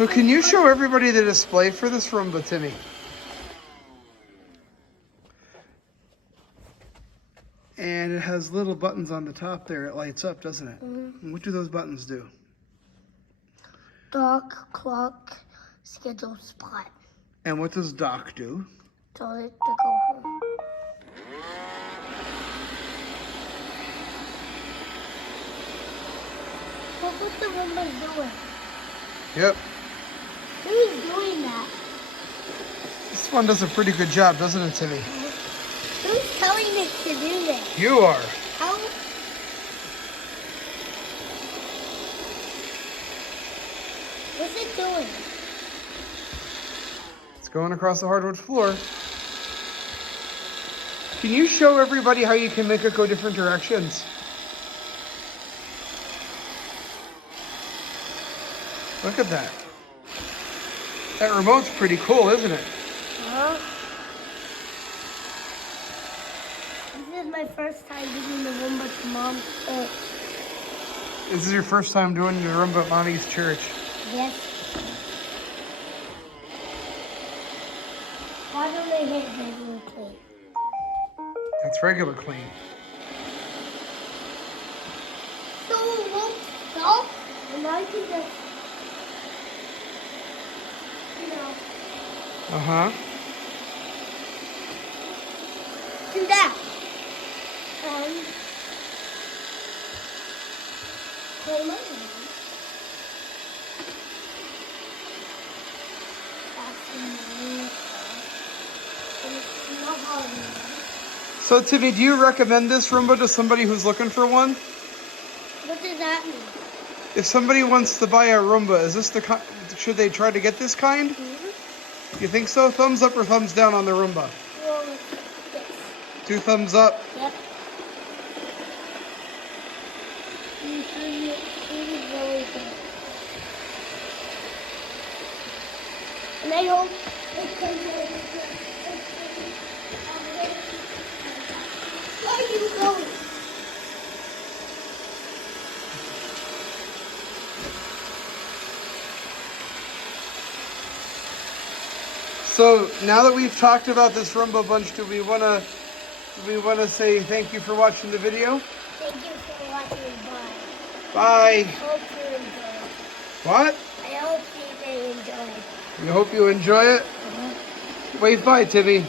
So can you show everybody the display for this Roomba, Timmy? And it has little buttons on the top there. It lights up, doesn't it? Mm-hmm. What do those buttons do? Dock, clock, schedule, spot. And what does dock do? Tell it to go home. Look what the Roomba's doing. Yep. Who's doing that? This one does a pretty good job, doesn't it, Timmy? Who's telling it to do this? You are. How? What's it doing? It's going across the hardwood floor. Can you show everybody how you can make it go different directions? Look at that. That remote's pretty cool, isn't it? This is my first time doing the Roomba to Mom's church. This is your first time doing the Roomba at Mommy's church. Yes. Why don't they hit regular clean? That's regular clean. So it won't stop, and I can just, Uh-huh. do that. Play my game. So, Timmy, do you recommend this Roomba to somebody who's looking for one? What does that mean? If somebody wants to buy a Roomba, is this the should they try to get this kind? Mm-hmm. You think so? Thumbs up or thumbs down on the Roomba? Well, yes. 2 thumbs up. Yep. It's really good. And I hope it can Where are you going? So now that we've talked about this Roomba bunch, do we want to say thank you for watching the video? Thank you for watching. Bye. Bye. Hope you enjoy. What? I hope you enjoy. We hope you enjoy it. Wave bye, Timmy.